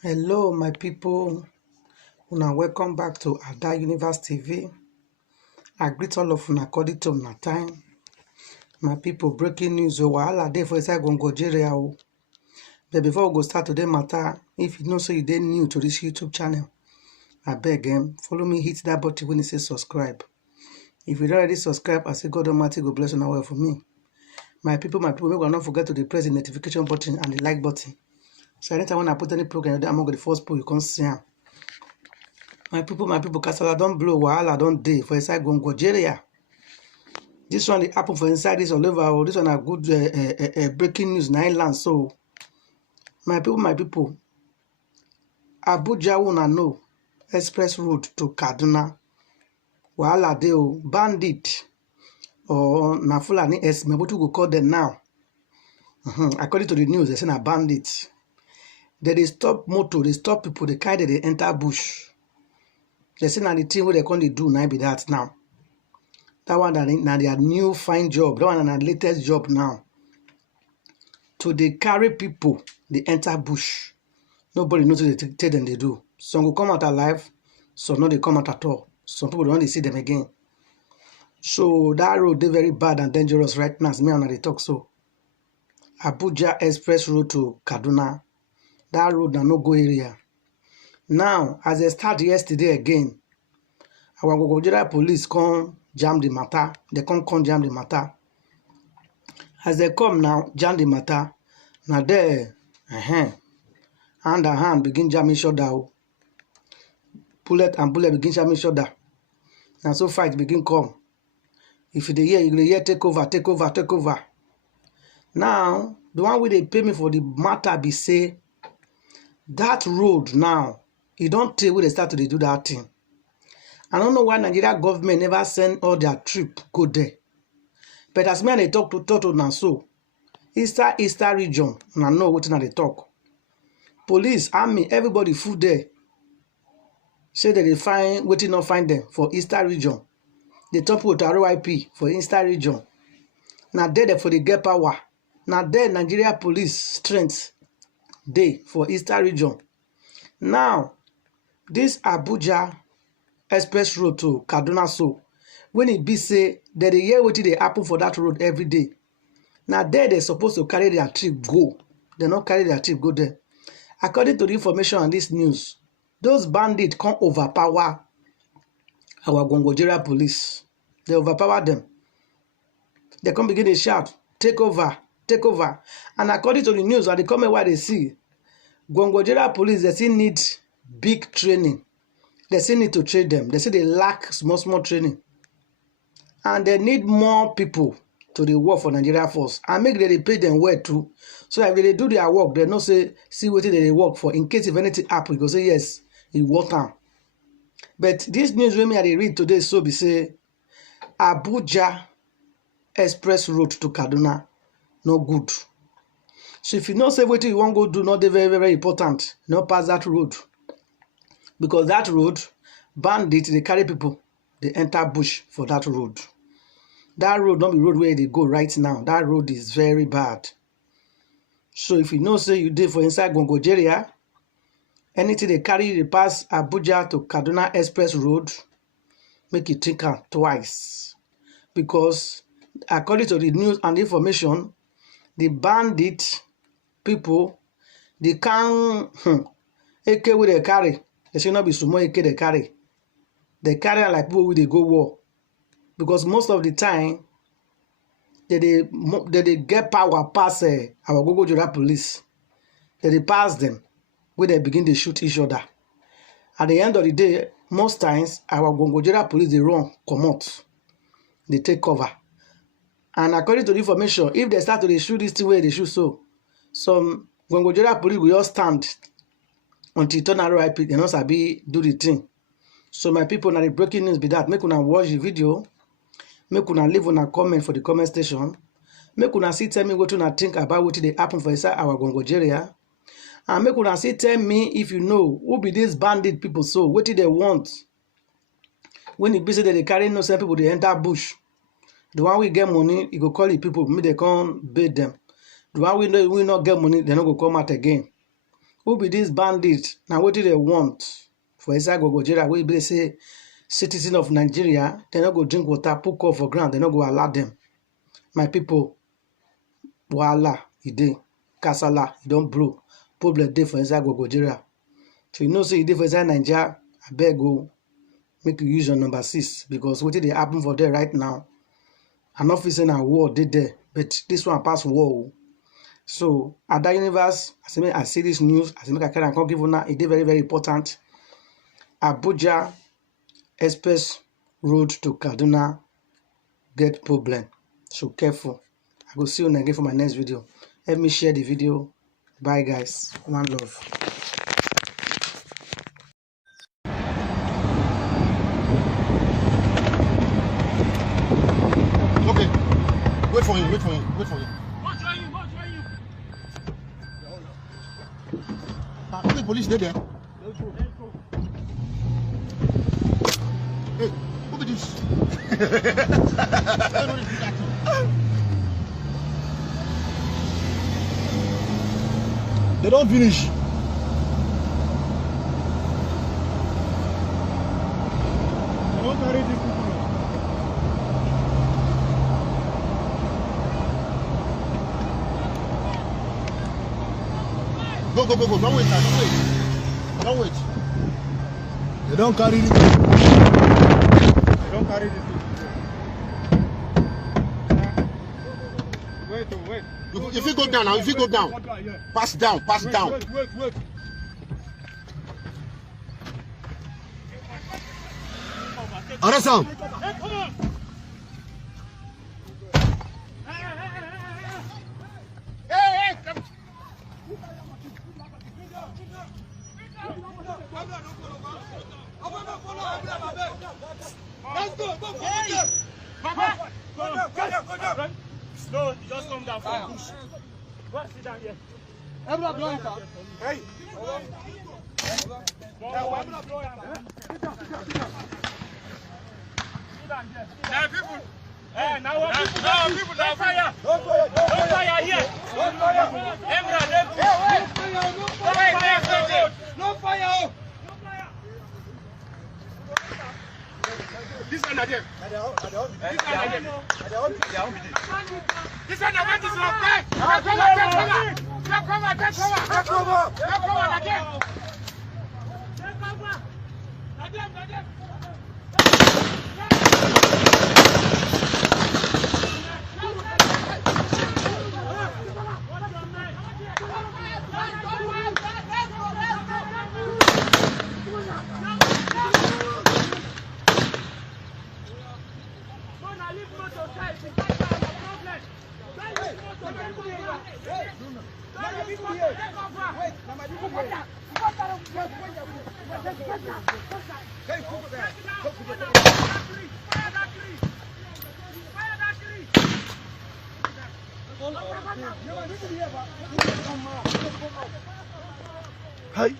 Hello, my people. Una welcome back to Ada Universe TV. I greet all of una according to una time. My people, breaking news. Wahala dey for inside Nigeria. But before we go start today matter, if you know so you dey new to this YouTube channel, I beg follow me, hit that button when it says subscribe. If you don't already subscribe, I say God Almighty go bless una well for me. My people, make una not forget to press the notification button and the like button. So anytime when I put any program, I'm going to the first post you can see am. My people, kasala don blow, wahala don dey for inside Nigeria. This one dey happen for inside this all over. This one a good breaking news na land. So my people, Abuja una know express road to Kaduna. Wahala dey o, bandit or na Fulani esme, what we go call them now. According to the news, they say na bandit. They stop motor, they stop people, they carry they enter bush. They say na the thing what they can do now be that now. That one na their new fine job. That one na latest job now. To they carry people, they enter bush. Nobody knows what they tell them they do. Some will come out alive, some no they come out at all. Some people don't see them again. So that road they very bad and dangerous right now. As me and they talk so. Abuja Express Road to Kaduna. That road na no go area. Now, as they start yesterday again, our Nigeria police come jam the matter. They come jam the matter. As they come now, jam the matter. Now there, hand and hand begin jamming shoulder. Bullet and bullet begin jamming shoulder. And so fight begin come. If you hear, you hear take over. Now, the one where they pay me for the matter be say, that road now, you don't tell where they start to do that thing. I don't know why Nigeria government never send all their trip go there. But as me and they talk to now so, Eastern region, and I know what they talk. Police, army, everybody full there. Say that they find what not find them for Eastern region. They talk with RYP for Eastern region. Now there for the get power. Now there Nigeria police strength day for Eastern region. Now this Abuja Express Road to Kaduna so when it be say that they hear what they happen for that road every day. Now there they're supposed to carry their trip go. They not carry their trip go there. According to the information on this news, those bandits come overpower our Nigeria police. They overpower them. They come begin to shout, take over. And according to the news, and the comment where they see, Nigeria police, they still need big training. They still need to train them. They say they lack small training. And they need more people to the work for Nigeria force. And make they pay them well too. So if they do their work, they not say, see what they work for. In case if anything happen, you go say, yes, it work out. But this news when I read today, so be say, Abuja Express Road to Kaduna, no good. So if you know say what you want to go do, not very important. No pass that road. Because that road, bandits, they carry people, they enter bush for that road. That road not be road where they go right now. That road is very bad. So if you know say you did for inside Nigeria, anything they carry, they pass Abuja to Kaduna Express Road, make you think twice. Because according to the news and information, the bandit people, they can AK with they carry. They should not be sumo AK they carry. They carry like people with they go war. Because most of the time, they get power pass our Nigeria police. They pass them where they begin to shoot each other. At the end of the day, most times our Nigeria police they run, come out. They take cover. And according to the information, if they start to shoot this thing where they shoot so, some Nigeria police will just stand until turn RIP, they not sabi do the thing. So my people, now the breaking news be that. Make una watch the video. Make una leave una comment for the comment station. Make una see tell me what una think about what they happen for inside our Nigeria. And make una see tell me if you know who be these bandit people so, what did they want? When it be say that they carry no people, they enter bush. The one we get money, you go call the people, me they come bait them. The one we not get money, they not go come out again. who be this bandit? Now what do they want for inside Gogojera? We be say citizen of Nigeria, they not go drink water, put cough for ground, they not go allow them. My people, voila, e dey. Kasala, e don broke. Problem dey for inside Gogojera. So you know say e dey for inside Nigeria, I beg go make you use your number 6 because what dey happen for there right now? I'm not facing a war dey there, but this one pass war. So at that universe, I see this news, I say make I carry and come give una. It is very, very important. Abuja Express Road to Kaduna get problem. So careful. I go see you again for my next video. Help me share the video. Bye guys. One love. Okay. Wait for him, wait for him, wait for him. How many police there? Hey, look at this. They don't finish. They don't carry the people. Go. Don't wait, don't wait. They don't carry the people. They don't carry the people. Wait. If you go down now, if you go down. Pass down. Wait. Arrest him. Hey, come. Let's go. Papa. Go down. No, just come down from bush. Go sit down here. Everybody blow it out. Hey. Now people. Hey, now people. No fire. No fire here. No fire. No fire. This one again. This one again is not bad. Take cover again. Hey.